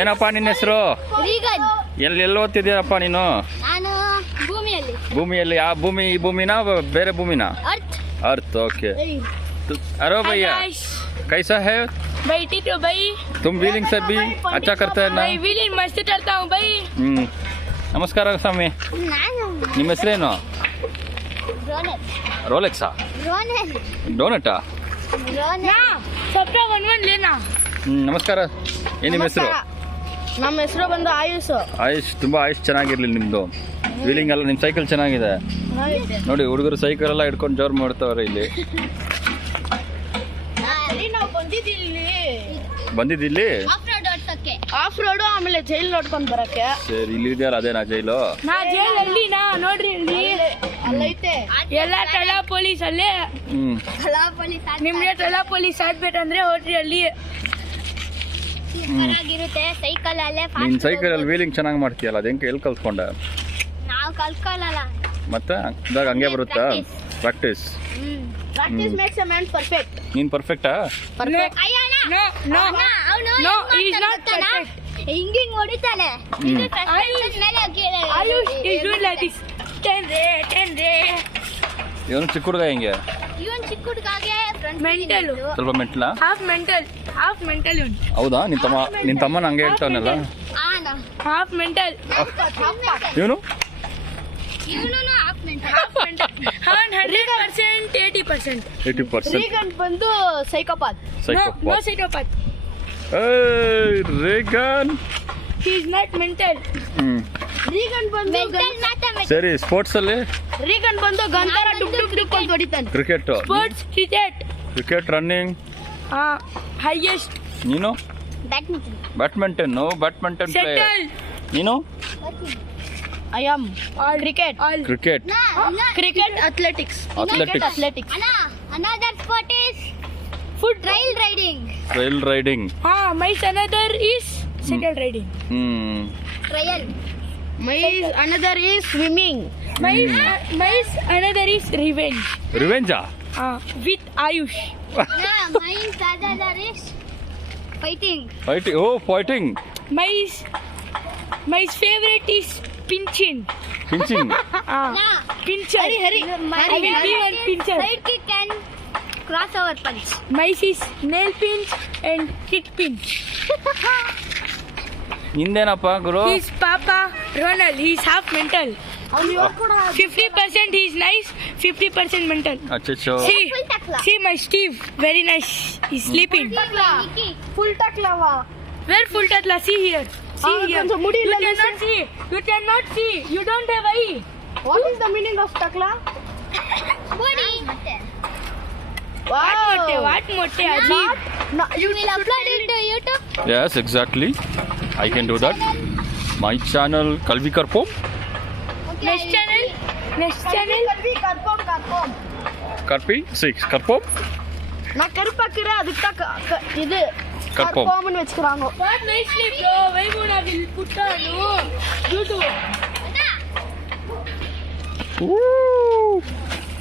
ಏನಪ್ಪ ನಿನ್ನ ಹೆಸರು? ರೀಗನ್. ಎಲ್ಲಿ ಓದ್ತಿದ್ದೀಯಪ್ಪ ನೀನು? ನಾನು ಭೂಮಿಯಲ್ಲಿ. ಭೂಮಿಯಲ್ಲಿ? ಆ ಭೂಮಿ ಈ ಭೂಮಿನಾ ಬೇರೆ ಭೂಮಿನಾ? अर्थ. Earth okay. अरे भैया कैसा है भाई? ठीक हो भाई? तुम व्हीलिंग से भी अच्छा करते हैं ना? भाई व्हीलिंग मस्त करता हूँ भाई. ನಮಸ್ಕಾರ ಸ್ವಾಮಿ. ನಾನು ನಿಮ್ಮ ಹೆಸರೇನು? ರೋನೆಟ್. ರೋಲೆಕ್ಸಾ? ರೋನೆಟ್. ಡೋನಟಾ? ರೋನೆಟ್. सबका वन वन लेना. ನಮಸ್ಕಾರ. ಏನು ನಿಮ್ಮ ಹೆಸರು? ನಮ್ಮ ಹೆಸರು ಬಂದು ಆಯುಷ್. ಆಯುಷ್. ತುಂಬಾ ಆಯುಷ್ ಚೆನ್ನಾಗಿರ್ಲಿ ನಿಮ್ದು. ವೀಲಿಂಗ್ ಎಲ್ಲ ನಿಮ್ಮ ಸೈಕಲ್ ಚೆನ್ನಾಗಿದೆ ನೋಡಿ. ಹುಡುಗರು ಸೈಕಲ್ ಎಲ್ಲ ಹಿಡ್ಕೊಂಡು ಜೋರ್ ಮಾಡ್ತಾವ್ರೆ ಇಲ್ಲಿ. ನಾವು ಬಂದಿದ್ದಿಲ್ಲಿ ಆಫ್ ರೋಡ್ ಓಡ್ಸಕ್ಕೆ. ಆಫ್ ರೋಡ್ ಆಮೇಲೆ ಜೈಲ್ ನೋಡ್ಕೊಂಡ್ ಬರಕ್ಕೆ. ಸರಿ, ಇಲ್ಲಿ ಇದೆಯಲ್ಲ ಅದೇನಾ ಜೈಲು? ನಾ ಜೈಲಲ್ಲಿ ನೋಡ್ರಿ ಇಲ್ಲಿ ಅಲ್ಲೈತೆ ಎಲ್ಲ ಟಳ ಪೊಲೀಸ್ ಅಲ್ಲೇ. ನಿಮ್ಗೆ ಟಳ ಪೊಲೀಸ್ ಆಗ್ಬೇಕಂದ್ರೆ ಹೋಗ್ರಿ ಅಲ್ಲಿ. ಸೂಪರ್ ಆಗಿರುತ್ತೆ ಸೈಕಲ್ ಅಲ್ಲೇ. ನಿನ್ ಸೈಕಲ್ ಅಲ್ಲಿ ವೀಲಿಂಗ್ ಚೆನ್ನಾಗಿ ಮಾಡ್ತೀಯಲ್ಲ, ಅದೇಂಗೆ ಎಲ್ಲಿ ಕಲ್ತ್ಕೊಂಡೆ? ನಾವು ಕಲ್ತ್ಕೊಳ್ಳಲ್ಲ. ಮತ್ತೆ ಇದಾಗ ಹಂಗೆ ಬರುತ್ತಾ? Practice. Practice makes a man perfect. ನೀನ್ ಪರ್ಫೆಕ್ಟಾ? Perfect. No no No, he is not perfect. ಹಿಂಗಿಂಗ್ ಹೊಡಿತಾನೆ. Ayush is doing like this. 10 ರೇ. ಇವನು ಚಿಕ್ಕ ಹುಡುಗ ಹೆಂಗೆ? ಇವನ್ ಚಿಕ್ಕ ಹುಡುಗಾಗೆ ಮೆಂಟಲ್. ಸ್ವಲ್ಪ ಮೆಂಟ್ಲ? ಹಾಫ್ ಮೆಂಟಲ್ ಇವನು. ಹೌದಾ? ನಿನ್ ತಮ್ಮನ ಹಂಗೆ ಹೇಳ್ತಾವನಲ್ಲ? Half mental. ಇವನು ಇವನು ಹಾಫ್ ಮೆಂಟಲ್. 100% 80%. 80%. ರೀಗನ್ ಬಂದು psychopath. No psychopath. ರೇಗನ್. He is not mental. ರೀಗನ್ ಬಂದು ಮೆಂಟಲ್ ಮ್ಯಾಥಮೆಟಿಕ್ಸ್. ಸರಿ, ಸ್ಪೋರ್ಟ್ಸ್ ಅಲ್ಲಿ? ರೀಗನ್ ಬಂದು ಗಂತರ ಡುಕ್ ಅಂತ ಹೊಡಿತಾನೆ. Cricket. Sports cricket, running. Highest. ನೀನು? ಬ್ಯಾಡ್ಮಿಂಟನ್. Badminton player. ಸೆಟಲ್. ನೀನು? I am cricket. Cricket athletics. Another sport is foot trail riding. Trail riding. My another is cycle riding. Trail. My another is swimming. My another is revenge. Revenge? With Ayush. My another is fighting. Fighting. Oh, fighting. My favorite is pinching. Pinching. Pincher. Hari. I will be one pincher. Side kick and crossover punch. My is nail pinch and kick pinch. ನಿಂದೇನಪ್ಪ ಗುರು? His Papa Ronald. He is half mental. 50% he is nice, 50% mental. ಅಚ್ಚೋ. See my Steve. Very nice. He's sleeping. Full taklava. Where full tatla? See here. See here. You cannot see. You don't have eye. What is the meaning of takla? Body. What motte Aji? No, You will upload it to YouTube. Yes, exactly. I can do that. My channel Kalvi Karpom. Okay. Next channel. Kalvi Karpom. Karpi 6 Karpom. நான் கருப்பாக்குற அதுக்கு இது Karpom. கர்ப்பம்னு வெச்சுக்கறாங்க. What nicely bro. Vaimuna will put on YouTube. Woo!